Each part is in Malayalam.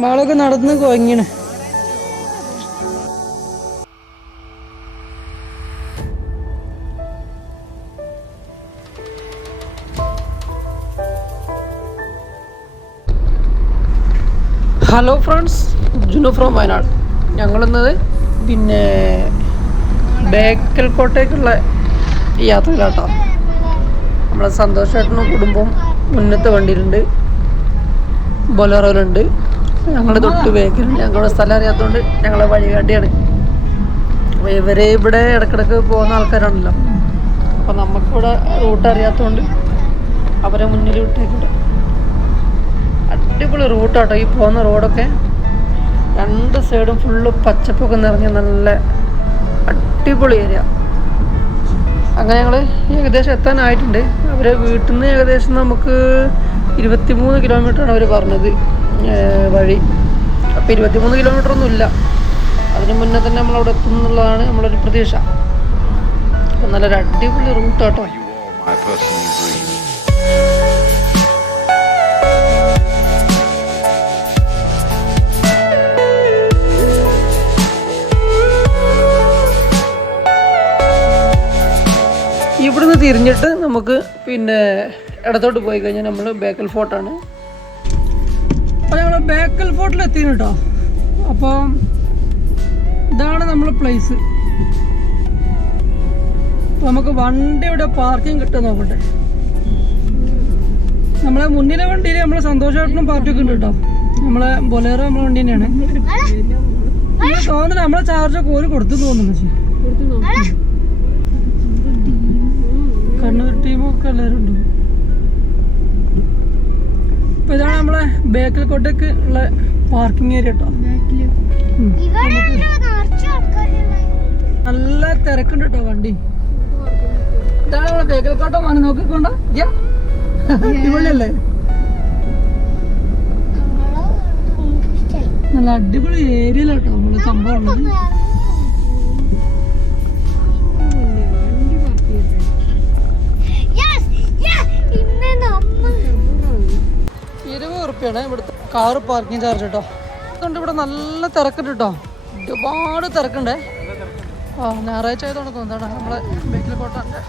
മാളൊക്കെ നടന്ന് കൊങ്ങിണ്. Hello friends, Junu from Wayanad. ഞങ്ങളിന്നത് പിന്നെ ബേക്കൽ കോട്ടേക്കുള്ള യാത്രയിലാട്ടോ. നമ്മളെ സന്തോഷേട്ടനും കുടുംബം മുന്നത്തെ വണ്ടിയിലുണ്ട്, ബൊലേറോയിലുണ്ട്. ഞങ്ങൾ തൊട്ട് ബേക്കലുണ്ട്. ഞങ്ങളുടെ സ്ഥലം അറിയാത്തതുകൊണ്ട് ഞങ്ങളെ വഴികാട്ടിയാണ്. അപ്പോൾ ഇവരെ ഇവിടെ ഇടയ്ക്കിടയ്ക്ക് പോകുന്ന ആൾക്കാരാണല്ലോ, അപ്പോൾ നമുക്കിവിടെ റൂട്ട് അറിയാത്തതുകൊണ്ട് അവരെ മുന്നിൽ വിട്ടേക്കുണ്ട്. അടിപൊളി റൂട്ടാട്ടോ ഈ പോകുന്ന റോഡൊക്കെ. രണ്ട് സൈഡും ഫുള്ള് പച്ചപ്പൊക്കെ നിറഞ്ഞ നല്ല അടിപൊളി ഏരിയ. അങ്ങനെ ഞങ്ങൾ ഏകദേശം എത്താനായിട്ടുണ്ട്. അവരെ വീട്ടിൽ നിന്ന് ഏകദേശം നമുക്ക് 23 കിലോമീറ്ററാണ് അവർ പറഞ്ഞത് വഴി. അപ്പോൾ 23 കിലോമീറ്ററൊന്നും ഇല്ല, അതിന് മുന്നേ തന്നെ നമ്മളവിടെ എത്തുന്നുള്ളതാണ് നമ്മളൊരു പ്രതീക്ഷ. അപ്പം നല്ലൊരു അടിപൊളി റൂട്ടാട്ടോ. ഇവിടുന്ന് തിരിഞ്ഞിട്ട് നമുക്ക് പിന്നെ ഇടത്തോട്ട് പോയി കഴിഞ്ഞാൽ നമ്മൾ ബേക്കൽ ഫോർട്ടാണ്. അപ്പോൾ ഞങ്ങൾ ബേക്കൽ ഫോർട്ടിൽ എത്തി കേട്ടോ. അപ്പോൾ ഇതാണ് നമ്മൾ പ്ലേസ്. അപ്പോൾ നമുക്ക് വണ്ടിയുടെ പാർക്കിംഗ് കിട്ടും നോക്കട്ടെ. നമ്മളെ മുന്നിലെ വണ്ടിയിൽ നമ്മളെ സന്തോഷമായിട്ടും പാർട്ടിയൊക്കെ ഉണ്ട് കേട്ടോ. നമ്മളെ ബൊലേറോ നമ്മളെ വണ്ടി തന്നെയാണ്. തോന്നുന്നില്ല നമ്മളെ ചാർജൊക്കെ ഓര് കൊടുത്തു തോന്നുന്നു. കണ്ണൂർ ടീമൊക്കെ എല്ലാവരും ഉണ്ട്. അപ്പോൾ ഇതാണ് നമ്മളെ ബേക്കൽ കോട്ടയ്ക്ക് ഉള്ള പാർക്കിംഗ് ഏരിയ കേട്ടോ. നല്ല തിരക്കുണ്ട് കേട്ടോ വണ്ടി. ഇതാണ് നമ്മളെ ബേക്കൽ കോട്ട. മന നോക്കിക്കൊണ്ടോ അടിപൊളിയല്ലേ? നല്ല അടിപൊളി ഏരിയയിലാട്ടോ നമ്മള് സംഭവം ഉള്ളത്. 20 ഉറുപ്പിയാണ് ഇവിടുത്തെ കാറ് പാർക്കിംഗ് ചാർജ് കേട്ടോ. അതുകൊണ്ട് ഇവിടെ നല്ല തിരക്കുണ്ട് കേട്ടോ, ഒരുപാട് തിരക്കുണ്ടേ. ഞായറാഴ്ച ആയതുകൊണ്ട് തോന്നുന്നതാണ് നമ്മളെ ബേക്കൽ കോട്ടൻ്റെ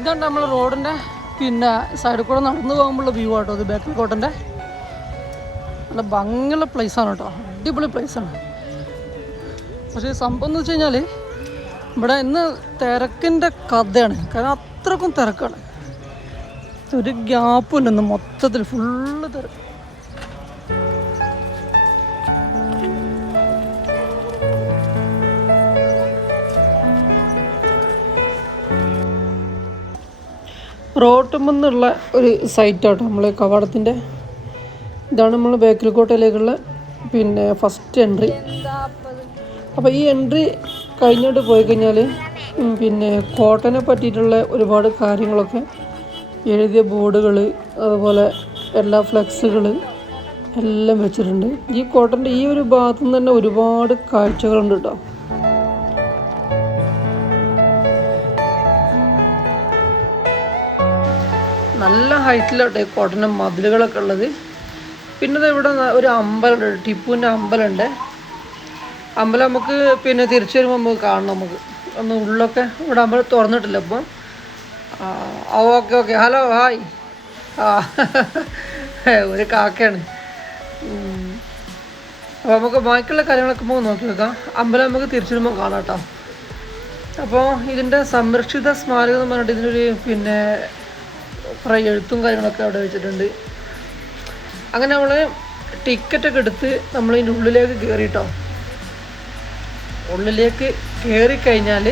ഇതാണ് നമ്മൾ റോഡിൻ്റെ പിന്നെ സൈഡിൽ കൂടെ നടന്നു പോകുമ്പോഴുള്ള വ്യൂ ആട്ടോ. അത് ബേക്കൽ കോട്ടൻ്റെ നല്ല ഭംഗിയുള്ള പ്ലേസാണ് കേട്ടോ, അടിപൊളി പ്ലേസാണ്. പക്ഷേ സംഭവം എന്ന് വെച്ച് കഴിഞ്ഞാൽ ഇവിടെ ഇന്ന് തിരക്കിൻ്റെ കഥയാണ്. കാരണം അത്രക്കും തിരക്കാണ്, ഒരു ഗ്യാപ്പില്ല ഇന്ന് മൊത്തത്തിൽ ഫുള്ള് തിരക്ക്. റോട്ടുമെന്നുള്ള ഒരു സൈറ്റാട്ടോ നമ്മളെ കവാടത്തിൻ്റെ. ഇതാണ് നമ്മൾ ബേക്കൽ കോട്ടയിലേക്കുള്ള പിന്നെ ഫസ്റ്റ് എൻട്രി. അപ്പോൾ ഈ എൻട്രി കഴിഞ്ഞിട്ട് പോയി കഴിഞ്ഞാൽ പിന്നെ കോട്ടനെ പറ്റിയിട്ടുള്ള ഒരുപാട് കാര്യങ്ങളൊക്കെ എഴുതിയ ബോർഡുകൾ, അതുപോലെ എല്ലാ ഫ്ലെക്സുകൾ എല്ലാം വെച്ചിട്ടുണ്ട്. ഈ കോട്ടൻ്റെ ഈ ഒരു ഭാഗത്തു നിന്ന് തന്നെ ഒരുപാട് കാഴ്ചകളുണ്ട് കേട്ടോ. നല്ല ഹൈറ്റിലോട്ടെ കോട്ടൻ്റെ മതിലുകളൊക്കെ ഉള്ളത്. പിന്നെ ഇവിടെ ഒരു അമ്പലമുണ്ട്, ടിപ്പുവിൻ്റെ അമ്പലമുണ്ട്. അമ്പലം നമുക്ക് പിന്നെ തിരിച്ചു വരുമ്പോൾ നമുക്ക് കാണണം. നമുക്ക് ഒന്ന് ഉള്ളൊക്കെ ഇവിടെ അമ്പലം തുറന്നിട്ടില്ല അപ്പോൾ. Okay hello hi. ഒരു കാക്കയാണ്. അപ്പോൾ നമുക്ക് ബാക്കിയുള്ള കാര്യങ്ങളൊക്കെ നമുക്ക് നോക്കി വെക്കാം. അമ്പലം നമുക്ക് തിരിച്ചു വരുമ്പോൾ കാണാം കേട്ടോ. അപ്പോൾ ഇതിൻ്റെ സംരക്ഷിത സ്മാരകം എന്ന് പറഞ്ഞിട്ട് ഇതിനൊരു പിന്നെ കുറേ എഴുത്തും കാര്യങ്ങളൊക്കെ അവിടെ വെച്ചിട്ടുണ്ട്. അങ്ങനെ നമ്മൾ ടിക്കറ്റൊക്കെ എടുത്ത് നമ്മൾ ഇതിൻ്റെ ഉള്ളിലേക്ക് കയറിട്ടോ. ഉള്ളിലേക്ക് കയറിക്കഴിഞ്ഞാൽ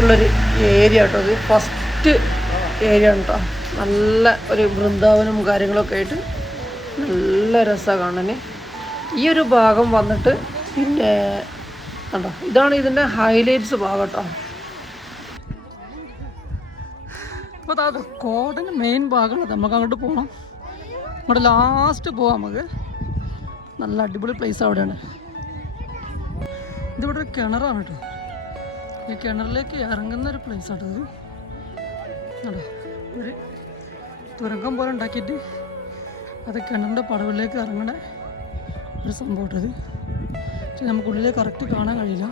ഉള്ളൊരു ഏരിയ കേട്ടോ. അത് ഫസ്റ്റ് ഏരിയ ആണ് കേട്ടോ. നല്ല ഒരു വൃന്ദാവനം കാര്യങ്ങളൊക്കെ ആയിട്ട് നല്ല രസമാണ് കാണാൻ. ഈ ഒരു ഭാഗം വന്നിട്ട് പിന്നെ കണ്ടോ, ഇതാണ് ഇതിൻ്റെ ഹൈലൈറ്റ്സ് ഭാഗം കേട്ടോ. ഇപ്പോൾ അത് കോടൻ്റെ മെയിൻ ഭാഗമാണ്. നമുക്ക് അങ്ങോട്ട് പോകണം. അങ്ങോട്ട് ലാസ്റ്റ് പോവാം. നമുക്ക് നല്ല അടിപൊളി പ്ലേസ് അവിടെയാണ്. ഇതിവിടെ ഒരു കിണറാണ് കേട്ടോ. ഈ കിണറിലേക്ക് ഇറങ്ങുന്ന ഒരു പ്ലേസ് ആട്ടോ ഇത്. കേട്ടോ ഒരു തുരങ്കം പോലെ ഉണ്ടാക്കിയിട്ട് അത് കിണറിൻ്റെ പടവിലേക്ക് ഇറങ്ങണ ഒരു സംഭവം ഇട്ടത്. പക്ഷെ നമുക്കുള്ളിലേക്ക് കറക്റ്റ് കാണാൻ കഴിയില്ല.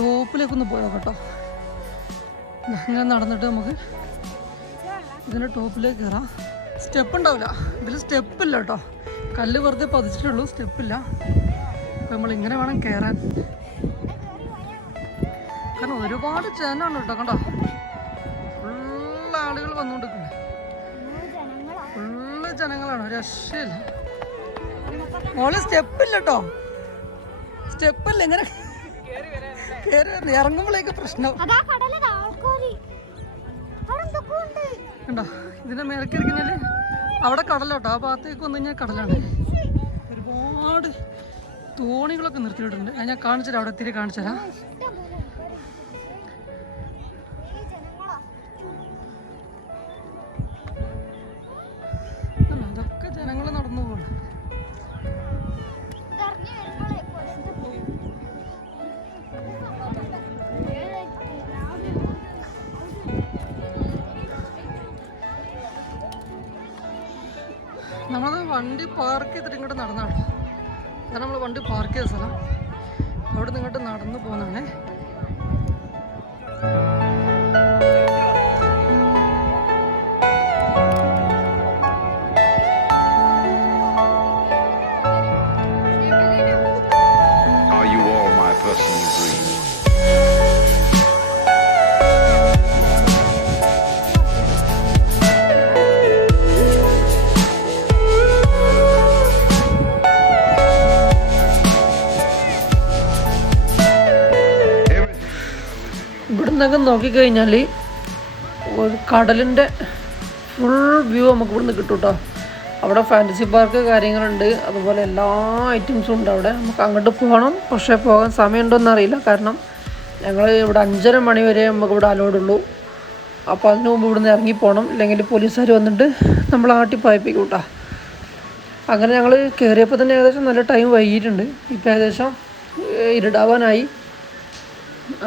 ടോപ്പിലേക്കൊന്ന് പോയോ കേട്ടോ. ഇങ്ങനെ നടന്നിട്ട് നമുക്ക് ഇതിൻ്റെ ടോപ്പിലേക്ക് കയറാം. സ്റ്റെപ്പ് ഉണ്ടാവില്ല ഇതിൽ, സ്റ്റെപ്പില്ല കേട്ടോ. കല്ല് വെറുതെ പതിച്ചിട്ടുള്ളൂ, സ്റ്റെപ്പില്ല. അപ്പം നമ്മളിങ്ങനെ വേണം കയറാൻ. കാരണം ഒരുപാട് ജനമാണ് കേട്ടോ. കണ്ടോ ഫുള്ള് ആളുകൾ വന്നുകൊണ്ടിരിക്കുന്നത്, ഫുള്ള് ജനങ്ങളാണ്, രക്ഷയില്ല. മോള് സ്റ്റെപ്പില്ല കേട്ടോ, സ്റ്റെപ്പല്ല. ഇങ്ങനെ കയറി ഇറങ്ങുമ്പോഴേക്ക് പ്രശ്നം കണ്ടോ. ഇതിൻ്റെ മേലേക്ക് ഇരിക്കുന്നാല് അവിടെ കടലോട്ടോ. ആ ഭാഗത്തേക്ക് വന്നു കഴിഞ്ഞാൽ കടലാണ്. ഒരുപാട് തോണികളൊക്കെ നിർത്തിയിട്ടുണ്ട്. അത് ഞാൻ കാണിച്ചു തരാം, അവിടെ എത്തിരി കാണിച്ചു തരാം. അതൊക്കെ ജനങ്ങൾ നടന്നു പോകണം. നമ്മളത് വണ്ടി പാർക്ക് ചെയ്തിട്ട് ഇങ്ങോട്ട് നടന്നാണ്. അതാണ് നമ്മൾ വണ്ടി പാർക്ക് ചെയ്ത സ്ഥലം. അവിടെ നിന്ന് ഇങ്ങോട്ട് നടന്നു പോകുന്നതാണ്. Are you all my personal dreams? ഇവിടുന്നൊക്കെ നോക്കിക്കഴിഞ്ഞാൽ ഒരു കടലിൻ്റെ ഫുൾ വ്യൂ നമുക്ക് ഇവിടുന്ന് കിട്ടും കേട്ടോ. അവിടെ ഫാൻറ്റസി പാർക്ക് കാര്യങ്ങളുണ്ട്, അതുപോലെ എല്ലാ ഐറ്റംസും ഉണ്ട് അവിടെ. നമുക്ക് അങ്ങോട്ട് പോകണം, പക്ഷേ പോകാൻ സമയമുണ്ടോയെന്ന് അറിയില്ല. കാരണം ഞങ്ങൾ ഇവിടെ 5:30 മണി വരെ നമുക്ക് ഇവിടെ അലോഡുള്ളൂ. അപ്പോൾ അതിന് മുമ്പ് ഇവിടുന്ന് ഇറങ്ങിപ്പോകണം, ഇല്ലെങ്കിൽ പോലീസുകാർ വന്നിട്ട് നമ്മൾ ആട്ടിപ്പായിപ്പിക്കും കേട്ടോ. അങ്ങനെ ഞങ്ങൾ കയറിയപ്പോൾ തന്നെ ഏകദേശം നല്ല ടൈം വൈകിയിട്ടുണ്ട്. ഇപ്പോൾ ഏകദേശം ഇരുടാവാനായി.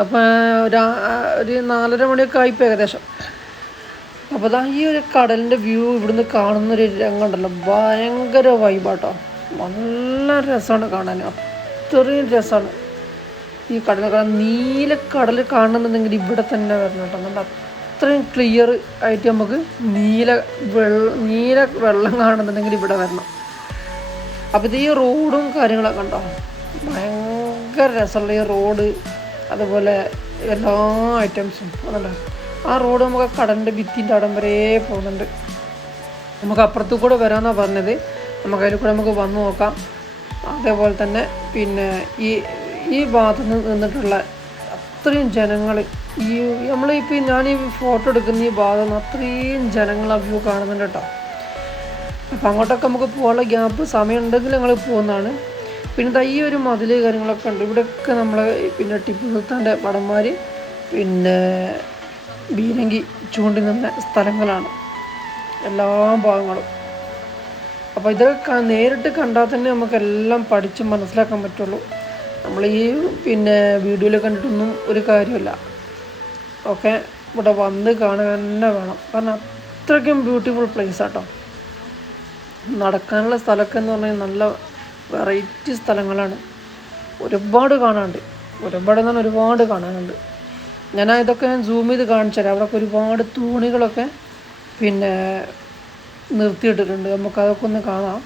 അപ്പം ഒരു 4:30 മണിയൊക്കെ ആയിപ്പോൾ ഏകദേശം. അപ്പോൾ അതാ ഈ ഒരു കടലിൻ്റെ വ്യൂ ഇവിടുന്ന് കാണുന്നൊരു രംഗമുണ്ടല്ലോ, ഭയങ്കര വൈബാട്ടോ. നല്ല രസമാണ് കാണാൻ, അത്രയും രസമാണ് ഈ കടൽ. നീലക്കടൽ കാണണമെന്നുണ്ടെങ്കിൽ ഇവിടെ തന്നെ വരണം കേട്ടോ. നല്ല അത്രയും ക്ലിയർ ആയിട്ട് നമുക്ക് നീല വെള്ളം കാണണമെന്നുണ്ടെങ്കിൽ ഇവിടെ വരണം. അപ്പോൾ ഇത് ഈ റോഡും കാര്യങ്ങളൊക്കെ ഉണ്ടോ, ഭയങ്കര രസമുള്ള ഈ റോഡ്, അതുപോലെ എല്ലാ ഐറ്റംസും അതുണ്ട്. ആ റോഡ് നമുക്ക് കടലിൻ്റെ ഭിത്തിൻ്റെ അവിടം വരെ പോകുന്നുണ്ട്. നമുക്ക് അപ്പുറത്തു കൂടെ വരാമെന്നാണ് പറഞ്ഞത്. നമുക്ക് അതിൽ കൂടെ നമുക്ക് വന്നു നോക്കാം. അതേപോലെ തന്നെ പിന്നെ ഈ ഭാഗത്ത് നിന്നിട്ടുള്ള അത്രയും ജനങ്ങൾ, ഈ നമ്മളിപ്പോൾ ഞാൻ ഈ ഫോട്ടോ എടുക്കുന്ന ഈ ഭാഗത്ത് നിന്ന് അത്രയും ജനങ്ങൾ ആ വ്യൂ കാണുന്നുണ്ട് കേട്ടോ. അപ്പം അങ്ങോട്ടൊക്കെ നമുക്ക് പോകാനുള്ള ഗ്യാപ്പ് സമയം ഉണ്ടെങ്കിൽ ഞങ്ങൾ പോകുന്നതാണ്. പിന്നെ ഈ ഒരു മതിൽ കാര്യങ്ങളൊക്കെ ഉണ്ട്. ഇവിടെയൊക്കെ നമ്മൾ പിന്നെ ടിപ്പു സുൽത്താൻ്റെ പടന്മാർ പിന്നെ ബീരങ്കി ചൂണ്ടി നിന്ന സ്ഥലങ്ങളാണ് എല്ലാ ഭാഗങ്ങളും. അപ്പോൾ ഇതൊക്കെ നേരിട്ട് കണ്ടാൽ തന്നെ നമുക്കെല്ലാം പഠിച്ച് മനസ്സിലാക്കാൻ പറ്റുള്ളൂ. നമ്മൾ ഈ പിന്നെ വീഡിയോയിൽ കണ്ടിട്ടൊന്നും ഒരു കാര്യമില്ല. ഓക്കെ, ഇവിടെ വന്ന് കാണുക തന്നെ വേണം. കാരണം അത്രയ്ക്കും ബ്യൂട്ടിഫുൾ പ്ലേസ് ആട്ടോ. നടക്കാനുള്ള സ്ഥലമൊക്കെ എന്ന് പറഞ്ഞാൽ നല്ല വെറൈറ്റി സ്ഥലങ്ങളാണ്. ഒരുപാട് കാണാനുണ്ട്, ഒരുപാട് കാണാനുണ്ട്. ഇതൊക്കെ ഞാൻ സൂം ചെയ്ത് കാണിച്ചു തരാം. അവിടെയൊക്കെ ഒരുപാട് തോണികളൊക്കെ പിന്നെ നിർത്തിയിട്ടിട്ടുണ്ട്. നമുക്കതൊക്കെ ഒന്ന് കാണാം.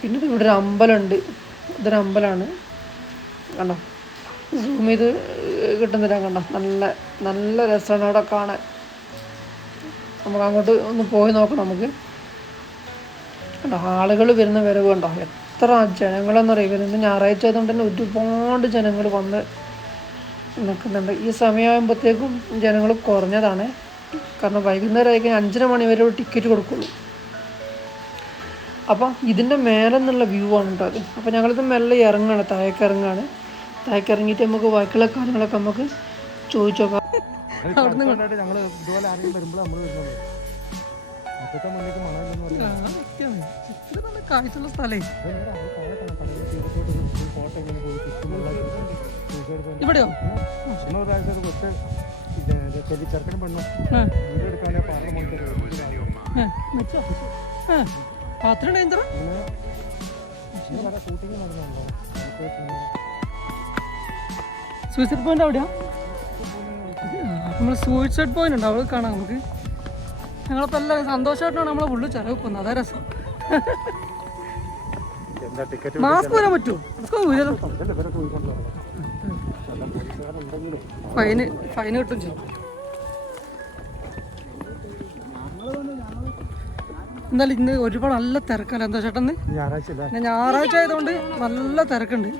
പിന്നെ ഇവിടെ ഒരു അമ്പലമുണ്ട്. ഇതൊരു അമ്പലമാണ് കണ്ടോ, സൂം ചെയ്ത് കിട്ടുന്നില്ല കണ്ടോ. നല്ല രസമാണ് അവിടെ കാണാൻ. നമുക്ക് അങ്ങോട്ട് ഒന്ന് പോയി നോക്കണം. നമുക്ക് കണ്ടോ ആളുകൾ വരുന്ന വരവ് കണ്ടോ, എത്ര ജനങ്ങളെന്ന് പറയുക. വരുന്നത് ഞായറാഴ്ച ആയതുകൊണ്ട് തന്നെ ഒരുപാട് ജനങ്ങൾ വന്ന് നിൽക്കുന്നുണ്ട്. ഈ സമയമാകുമ്പോഴത്തേക്കും ജനങ്ങൾ കുറഞ്ഞതാണ്, കാരണം വൈകുന്നേരം ആയി കഴിഞ്ഞാൽ 5:30 മണി വരെ ഒരു ടിക്കറ്റ് കൊടുക്കുള്ളൂ. അപ്പം ഇതിൻ്റെ മേലെ നിന്നുള്ള വ്യൂ ആണ് കേട്ടോ അത്. അപ്പോൾ ഞങ്ങളിത് മെല്ലെ ഇറങ്ങുകയാണ്, താഴേക്ക് ഇറങ്ങുകയാണ്. താഴേക്ക് ഇറങ്ങിയിട്ട് നമുക്ക് ബാക്കിയുള്ള കാര്യങ്ങളൊക്കെ നമുക്ക് ചോദിച്ചു നോക്കാം. അവിടെ കാഴ്ചയുള്ള സ്ഥലേ ഇവിടെയോ? ചെറുക്കനും പെണ്ണും പാത്രം സൂയിസൈഡ് പോയിന്റ് അവിടെയാ? നമ്മൾ സൂയിസൈഡ് പോയിന്റ് ഉണ്ട്, അവിടെ കാണാം നമുക്ക്. ഞങ്ങളിപ്പോൾ എല്ലാം സന്തോഷമായിട്ടാണ് നമ്മളെ ഉള്ളു ചെലവിക്കുന്നത്, അതാ രസം. മാസ്ക് വരാൻ പറ്റുമോ? ഫൈന് കിട്ടും ചെയ്യും. എന്നാലും ഇന്ന് ഒരുപാട് നല്ല തിരക്കല്ല എന്താ ചേട്ടന്ന്? ഞായറാഴ്ച ആയതുകൊണ്ട് നല്ല തിരക്കുണ്ട്.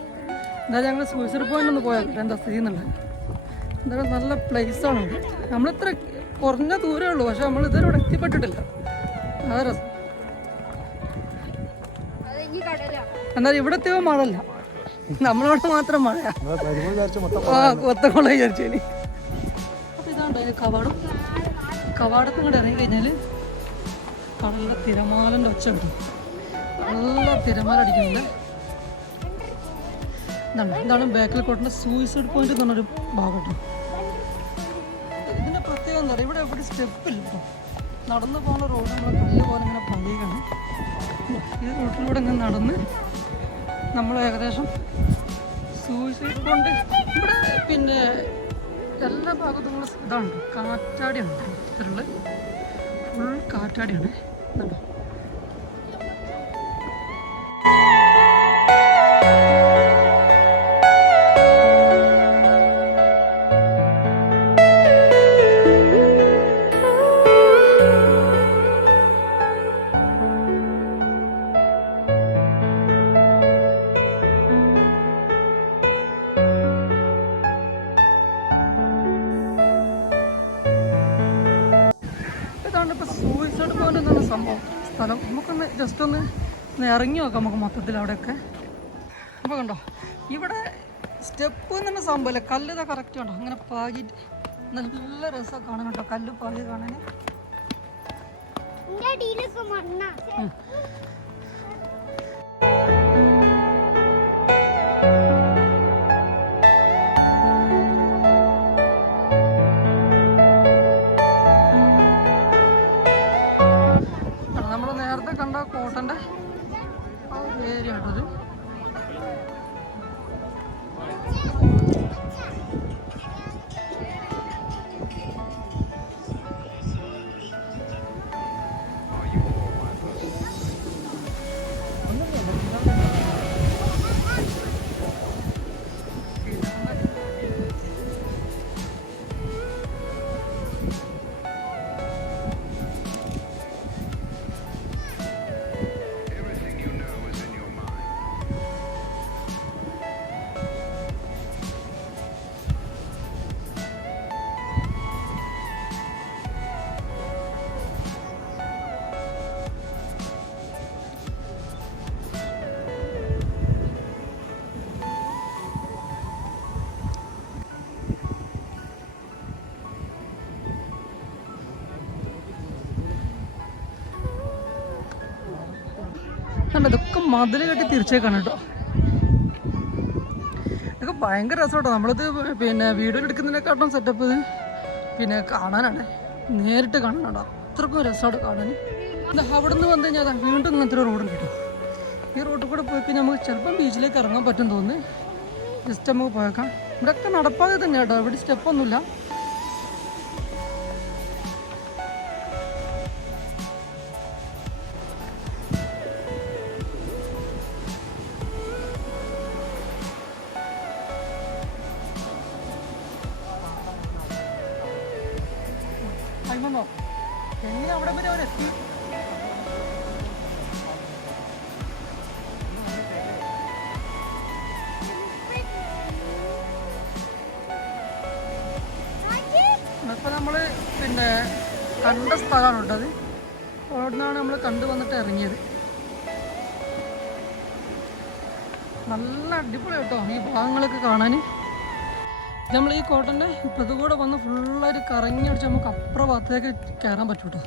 എന്താ ഞങ്ങൾ സൂയിസൈഡ് പോയിന്റ് ഒന്ന് പോയാൽ എന്താ സ്ഥിതി എന്നുള്ളത്. എന്തായാലും നല്ല പ്ലേസാണ്. നമ്മളിത്ര കുറഞ്ഞ ദൂരമേ ഉള്ളൂ, പക്ഷെ നമ്മൾ ഇതുവരെ ഇവിടെ എത്തിപ്പെട്ടിട്ടില്ല. അതാ രസം. എന്നാലും ഇവിടെ എത്തിയപ്പോൾ മഴല്ല, നമ്മളവിടെ മാത്രം മഴയാ. കൊത്തക്കൊള്ള വിചാരിച്ചു. അപ്പോൾ ഇതാണ്ടോ കവാടം. കവാടത്തും കൂടെ ഇറങ്ങി കഴിഞ്ഞാൽ നല്ല തിരമാലൻ്റെ ഒച്ച കിട്ടും. നല്ല തിരമാല അടിക്കുന്നുണ്ട്. ഇതാണ് ബേക്കൽ കോട്ടൻ്റെ സൂയിസൈഡ് പോയിന്റ് എന്ന് പറഞ്ഞൊരു ഭാഗം കേട്ടോ. ഇതിൻ്റെ പ്രത്യേകത എന്താ പറയുക, ഇവിടെ എവിടെ സ്റ്റെപ്പില്ല കേട്ടോ. നടന്നു പോകുന്ന റോഡ് നമ്മൾ കല്ല് പോലെ ഇങ്ങനെ പതിയാണ്. ഈ റോഡിലൂടെ ഇങ്ങനെ നടന്ന് നമ്മൾ ഏകദേശം സൂയിസൈഡ് പോയിന്റ്. ഇവിടെ പിന്നെ എല്ലാ ഭാഗത്തും നമ്മൾ ഇതാണ് കാറ്റാടിയാണ് ഇത്തരമുള്ള ഫുൾ കാറ്റാടിയാണ്. ഇതുണ്ടോ? ഇപ്പോൾ സൂയിസൈഡ് പോയിന്റ് എന്ന സംഭവം സ്ഥലം നമുക്കൊന്ന് ജസ്റ്റ് ഒന്ന് ഇറങ്ങി നോക്കാം നമുക്ക് മൊത്തത്തിൽ അവിടെയൊക്കെ. അപ്പോൾ കണ്ടോ ഇവിടെ സ്റ്റെപ്പ് എന്ന് സംഭവമല്ലേ, കല്ല് ഇതാ കറക്റ്റ് കണ്ടോ അങ്ങനെ പാകിയിട്ട് നല്ല രസമൊക്കെ കാണാൻ കേട്ടോ, കല്ല് പാകി കാണാൻ. നമ്മൾ നേരത്തെ കണ്ട കോട്ടൻ്റെ ആ ഒരു ഏരിയ കേട്ടത്. ഇതൊക്കെ മതിൽ കെട്ടി തിരിച്ചേക്കാണ് കേട്ടോ. ഇതൊക്കെ ഭയങ്കര രസം കേട്ടോ. നമ്മളിത് പിന്നെ വീഡിയോയിൽ എടുക്കുന്നതിനെക്കാട്ടും സെറ്റപ്പ് ഇത് പിന്നെ കാണാനാണ്, നേരിട്ട് കാണാനാണ്. അത്രക്കും രസമാണ് കാണാൻ. അവിടെ നിന്ന് വന്നു കഴിഞ്ഞാൽ വീണ്ടും ഇങ്ങനത്തെ ഒരു റോഡ് കിട്ടും. ഈ റോഡിൽ കൂടെ പോയി കഴിഞ്ഞാൽ നമുക്ക് ചിലപ്പം ബീച്ചിലേക്ക് ഇറങ്ങാൻ പറ്റും തോന്നുന്നു. ജസ്റ്റ് നമുക്ക് പോയേക്കാം. ഇവിടെയൊക്കെ നടപ്പാതെ തന്നെ കേട്ടോ, ഇവിടെ സ്റ്റെപ്പൊന്നുമില്ല. എങ്ങനെ അവിടെ വരെ അവരെത്തി? കണ്ട സ്ഥലമാണ് കേട്ടോ അത്. അവിടെ നിന്നാണ് നമ്മൾ കണ്ടു വന്നിട്ട് ഇറങ്ങിയത്. നല്ല അടിപൊളി കേട്ടോ ഈ ഭാഗങ്ങളൊക്കെ കാണാൻ. നമ്മൾ ഈ കോട്ടൻ്റെ ഇപ്പത്തെ കൂടെ വന്ന് ഫുള്ളായിട്ട് കറങ്ങി അടിച്ച് നമുക്ക് അപ്പുറം ഭാഗത്തേക്ക് കയറാൻ പറ്റും കേട്ടോ.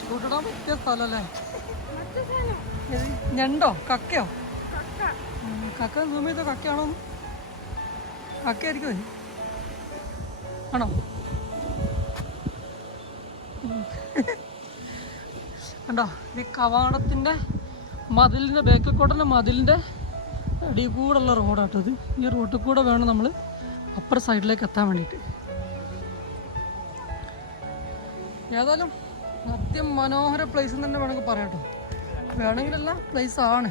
ചൂട്ടിടാൻ പറ്റിയ സ്ഥലമല്ലേ? ഞണ്ടോ കക്കയോ? കക്ക സൂം ചെയ്ത കക്കയാണോ? കക്കയായിരിക്കും ആണോ? കണ്ടോ ഈ കവാടത്തിൻ്റെ മതിലിൻ്റെ ബേക്കൽക്കോട്ടൻ്റെ മതിലിൻ്റെ അടിയിൽ കൂടെ ഉള്ള റോഡാട്ടോ ഇത്. ഈ റോഡിൽ കൂടെ വേണം നമ്മൾ അപ്പുറ സൈഡിലേക്ക് എത്താൻ വേണ്ടിയിട്ട്. ഏതായാലും അതിമനോഹര പ്ലേസ് എന്ന് തന്നെ വേണമെങ്കിൽ പറയാം കേട്ടോ. വേണമെങ്കിലല്ല പ്ലേസ് ആണ്.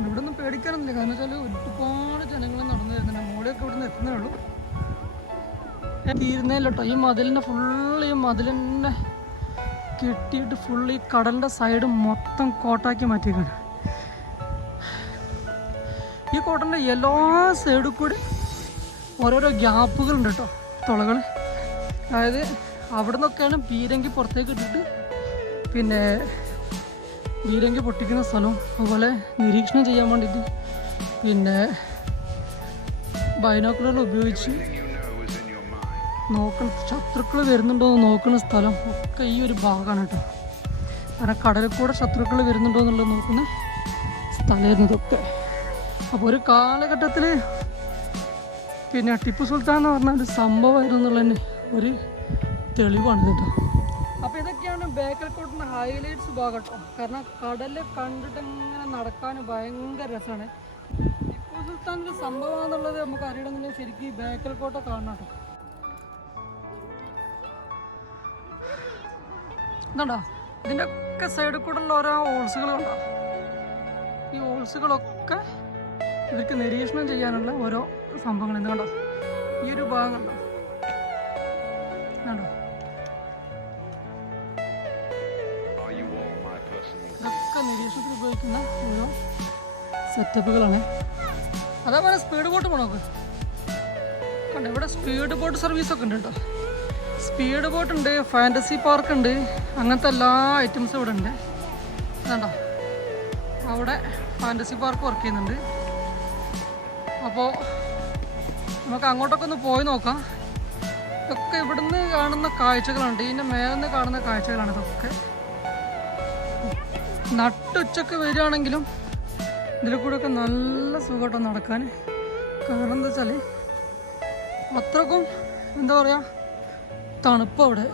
ഇവിടെ ഒന്നും പേടിക്കാനൊന്നുമില്ല. കാരണം വെച്ചാൽ ഒരുപാട് ജനങ്ങൾ നടന്നു വരുന്നുണ്ട്. മോളിയൊക്കെ ഇവിടെ നിന്ന് എത്തുന്നേ ഉള്ളൂ. തീരുന്നേല്ലോ കേട്ടോ. ഈ മതിലിൻ്റെ ഫുള്ള് ഈ മതിലിൻ്റെ കെട്ടിയിട്ട് ഫുള്ള് ഈ കടലിൻ്റെ സൈഡ് മൊത്തം കോട്ടാക്കി മാറ്റിയേക്കാണ്. ഈ കോട്ടൻ്റെ എല്ലാ സൈഡിൽ കൂടി ഓരോരോ ഗ്യാപ്പുകളുണ്ട് കേട്ടോ, തുളകൾ. അതായത് അവിടെ നിന്നൊക്കെയാണ് പീരങ്കി പുറത്തേക്ക് ഇട്ടിട്ട് പിന്നെ പീരങ്കി പൊട്ടിക്കുന്ന സ്ഥലവും അതുപോലെ നിരീക്ഷണം ചെയ്യാൻ വേണ്ടിയിട്ട് പിന്നെ ബൈനോക്കുലർ ഉപയോഗിച്ച് നോക്കുന്ന ശത്രുക്കൾ വരുന്നുണ്ടോ എന്ന് നോക്കുന്ന സ്ഥലം ഒക്കെ ഈ ഒരു ഭാഗമാണ് കേട്ടോ. കാരണം കടലിൽ കൂടെ ശത്രുക്കൾ വരുന്നുണ്ടോ എന്നുള്ളത് നോക്കുന്ന സ്ഥലമായിരുന്നു ഇതൊക്കെ. അപ്പോൾ ഒരു കാലഘട്ടത്തിൽ പിന്നെ ടിപ്പു സുൽത്താൻ എന്ന് പറഞ്ഞ ഒരു സംഭവമായിരുന്നു എന്നുള്ളതിന് ഒരു തെളിവാണ് കേട്ടോ. അപ്പോൾ ഇതൊക്കെയാണ് ബേക്കൽക്കോട്ടിൻ്റെ ഹൈലൈറ്റ്സ് ഭാഗം കേട്ടോ. കാരണം കടൽ കണ്ടിട്ട് ഇങ്ങനെ നടക്കാൻ ഭയങ്കര രസമാണ്. ടിപ്പു സുൽത്താൻ ഒരു സംഭവമാണെന്നുള്ളത് നമുക്ക് അറിയണമെന്നുണ്ടെങ്കിൽ ശരിക്കും ബേക്കൽക്കോട്ട കാണണം കേട്ടോ. ഇതുണ്ടോ ഇതിൻ്റെ ഒക്കെ സൈഡിൽ കൂടെ ഉള്ള ഓരോ ഹോൾസുകൾ കണ്ടോ. ഈ ഹോൾസുകളൊക്കെ ഇവർക്ക് നിരീക്ഷണം ചെയ്യാനുള്ള ഓരോ സംഭവങ്ങൾ. എന്ത് കണ്ടോ ഈ ഒരു ഭാഗം കണ്ടോ കണ്ടോ. ഇതൊക്കെ നിരീക്ഷണത്തിൽ ഉപയോഗിക്കുന്ന ഓരോ സെറ്റപ്പുകളാണ്. അതേപോലെ സ്പീഡ് ബോട്ട് പോണോക്ക് കണ്ടോ. ഇവിടെ സ്പീഡ് ബോട്ട് സർവീസൊക്കെ ഉണ്ട് കേട്ടോ. സ്പീഡ് ബോട്ട് ഉണ്ട്, ഫാൻറ്റസി പാർക്ക് ഉണ്ട്, അങ്ങനത്തെ എല്ലാ ഐറ്റംസും ഇവിടെ ഉണ്ട്. കണ്ടോ അവിടെ ഫാൻറ്റസി പാർക്ക് വർക്ക് ചെയ്യുന്നുണ്ട്. അപ്പോൾ നമുക്ക് അങ്ങോട്ടൊക്കെ ഒന്ന് പോയി നോക്കാം. ഇതൊക്കെ ഇവിടുന്ന് കാണുന്ന കാഴ്ചകളുണ്ട്. ഇതിൻ്റെ മേലെന്ന് കാണുന്ന കാഴ്ചകളാണ് ഇതൊക്കെ. നട്ടുച്ചക്ക് വരികയാണെങ്കിലും ഇതിൽ കൂടെയൊക്കെ നല്ല സുഖമായിട്ട് നടക്കാൻ. കാരണം എന്താ വെച്ചാൽ അത്രക്കും എന്താ പറയുക തണുപ്പ്. അവിടെ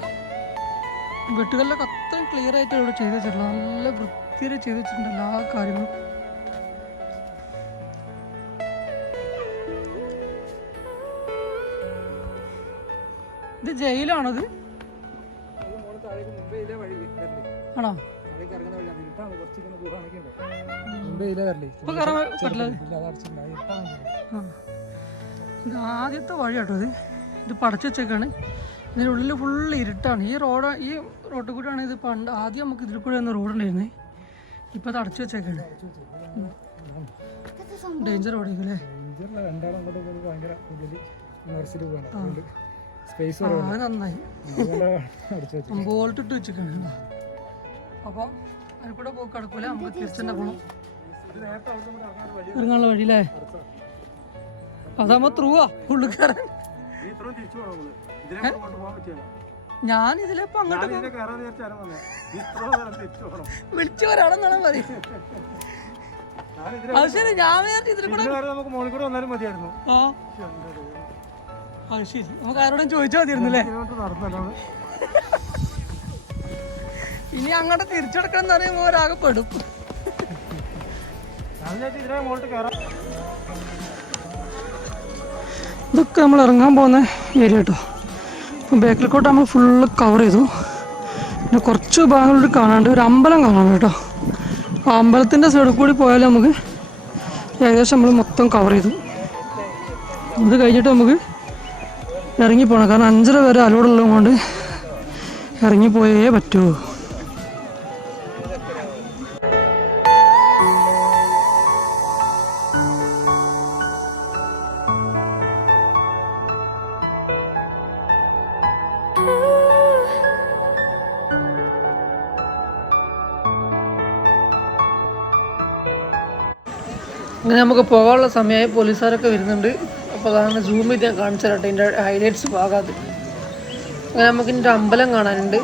വെട്ടുകളിലൊക്കെ അത്രയും ക്ലിയർ ആയിട്ട് ഇവിടെ ചെയ്ത് വെച്ചിട്ടുള്ളത്. നല്ല വൃത്തിയിൽ ചെയ്ത് വെച്ചിട്ടുണ്ട് എല്ലാ കാര്യങ്ങളും. ഇത് ജയിലാണത് ആണോ? ഇത് ആദ്യത്തെ വഴി കേട്ടോ. ഇത് പടച്ചു വെച്ചേക്കാണ്. ഇതിനുള്ളിൽ ഫുള്ള് ഇരുട്ടാണ്. ഈ റോഡ് കൂടെയാണ് ഇത്. പണ്ട് ആദ്യം നമുക്ക് ഇതിൽ കൂടെ ഒന്ന് റോഡുണ്ടായിരുന്നേ. ഇപ്പം അത് അടച്ചു വെച്ചേക്കാണ്. ഡേഞ്ചർ ഓടിക്കല്ലേ. നന്നായി ബോൾട്ട് ഇട്ട് വെച്ചിട്ടാണ്. അപ്പോൾ അതിൽ കൂടെ പോക്ക് കിടക്കൂല. നമുക്ക് തിരിച്ചെന്നെ പോകണം. ഇറങ്ങാനുള്ള വഴിയില്ലേ? അതാകുമ്പോ ത്രൂവാ ഉള്ളിക്കാരൻ. ഞാൻ ഇതിലിപ്പോ അങ്ങോട്ട് വിളിച്ചു വരാണെന്നാണ് പറയും. അത് ശരി. ഞാൻ ഇതിൽ കൂടെ ആ അത് ശരി. നമുക്ക് ആരോടും ചോദിച്ചാൽ മതിയായിരുന്നല്ലേ. ഇനി അങ്ങോട്ട് തിരിച്ചെടുക്കണം എന്ന് പറയുമ്പോൾ ഒരാകെ പെടും. ഇതൊക്കെ നമ്മൾ ഇറങ്ങാൻ പോകുന്ന ഏരിയ കേട്ടോ. ഇപ്പം ബേക്കൽക്കോട്ട നമ്മൾ ഫുള്ള് കവർ ചെയ്തു. പിന്നെ കുറച്ച് ഭാഗങ്ങളിലൂടെ കാണാണ്ട് ഒരു അമ്പലം കാണാൻ കേട്ടോ. ആ അമ്പലത്തിൻ്റെ സൈഡിൽ കൂടി പോയാലും നമുക്ക് ഏകദേശം നമ്മൾ മൊത്തം കവർ ചെയ്തു. അത് കഴിഞ്ഞിട്ട് നമുക്ക് ഇറങ്ങിപ്പോകണം. കാരണം 5:30 വരെ അലോഡുള്ളത് കൊണ്ട് ഇറങ്ങിപ്പോയേ പറ്റൂ. അങ്ങനെ നമുക്ക് പോകാനുള്ള സമയമായി. പോലീസുകാരൊക്കെ വരുന്നുണ്ട്. അപ്പോൾ അതാണ് സൂം ചെയ്ത് ഞാൻ കാണിച്ചു തരട്ടെ ഇതിൻ്റെ ഹൈലൈറ്റ്സ് ഭാഗത്ത്. അങ്ങനെ നമുക്ക് ഇതിൻ്റെ അമ്പലം കാണാനുണ്ട്.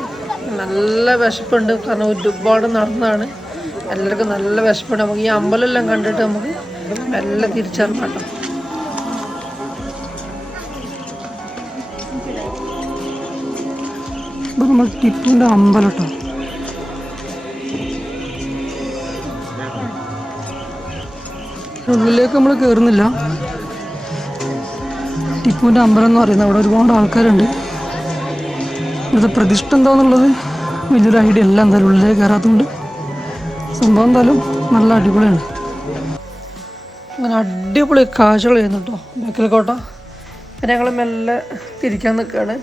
നല്ല വിശപ്പുണ്ട്, കാരണം ഒരുപാട് നടന്നതാണ്. എല്ലാവർക്കും നല്ല വിശപ്പുണ്ട്. നമുക്ക് ഈ അമ്പലമെല്ലാം കണ്ടിട്ട് നമുക്ക് മെല്ലെ തിരിച്ചിറങ്ങാം കേട്ടോ. ഇപ്പം നമ്മൾ ടിപ്പുവിൻ്റെ അമ്പലം കേട്ടോ. ഉള്ളിലേക്ക് നമ്മൾ കയറുന്നില്ല. ടിപ്പുവിൻ്റെ അമ്പലം എന്ന് പറയുന്നത് അവിടെ ഒരുപാട് ആൾക്കാരുണ്ട്. ഇവിടുത്തെ പ്രതിഷ്ഠ എന്താണെന്നുള്ളത് വലിയൊരു ഐഡിയ അല്ല. എന്തായാലും ഉള്ളിലേക്ക് കയറാത്തതുകൊണ്ട് സംഭവം എന്തായാലും നല്ല അടിപൊളിയാണ്. അങ്ങനെ അടിപൊളി കാഴ്ചകൾ ചെയ്യുന്നു കേട്ടോ ബേക്കൽ കോട്ട. പിന്നെ ഞങ്ങൾ മെല്ലെ തിരിക്കാൻ നിൽക്കുകയാണ്.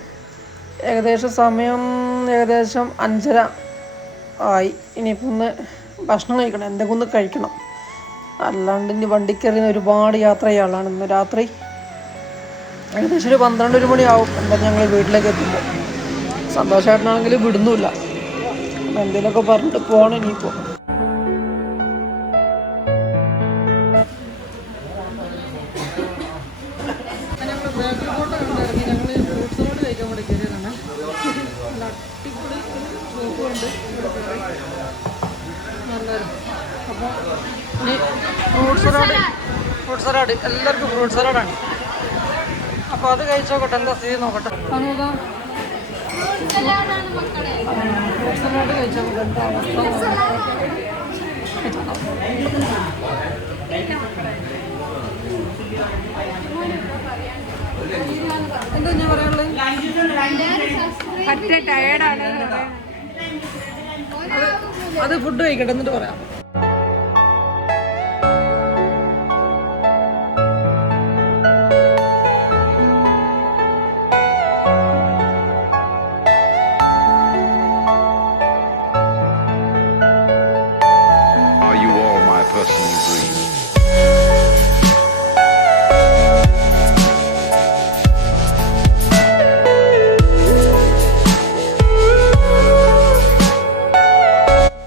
ഏകദേശം സമയം 5:30 ആയി. ഇനിയിപ്പോൾ ഒന്ന് ഭക്ഷണം കഴിക്കണം, എന്തെങ്കിലും ഒന്ന് കഴിക്കണം. അല്ലാണ്ട് ഇനി വണ്ടിക്കറിയുന്ന ഒരുപാട് യാത്ര ചെയ്യാനുള്ളതാണ്. ഇന്ന് രാത്രി ഏകദേശം ഒരു 12-1 മണിയാവും എന്തായാലും ഞങ്ങൾ വീട്ടിലേക്ക് എത്തുമ്പോൾ. സന്തോഷമായിട്ടാണെങ്കിൽ വിടുന്നുമില്ല. അപ്പം എന്തെങ്കിലുമൊക്കെ പറഞ്ഞിട്ട് പോകണം ഇനിയിപ്പോൾ. ഫ്രൂട്ട് സലാഡ് എല്ലാവർക്കും ഫ്രൂട്ട് സലാഡാണ്. അപ്പോൾ അത് കഴിച്ചോക്കട്ടെ, എന്താ സ്ഥിതി നോക്കട്ടെ. ഫ്രൂട്ട് സലാഡ് കഴിച്ചോക്കട്ടെ എന്താ അവസ്ഥ. എന്താ ഞാൻ പറയാനുള്ളത്, അത് ഫുഡ് കഴിക്കട്ടെ എന്നിട്ട് പറയാം. Are you all my personal dream?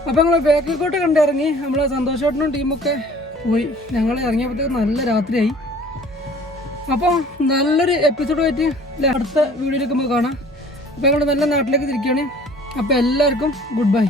അപ്പോൾ ഞങ്ങൾ ബേക്കൽ കോട്ട കണ്ടിറങ്ങി. നമ്മൾ സന്തോഷേട്ടനും ടീമൊക്കെ പോയി. ഞങ്ങൾ ഇറങ്ങിയപ്പോഴത്തേക്ക് നല്ല രാത്രിയായി. അപ്പോൾ നല്ലൊരു എപ്പിസോഡുമായിട്ട് അടുത്ത വീഡിയോയിലേക്ക് നമുക്ക് കാണാം. അപ്പോൾ ഞങ്ങൾ നല്ല നാട്ടിലേക്ക് തിരിക്കുകയാണ്. അപ്പോൾ എല്ലാവർക്കും ഗുഡ് ബൈ.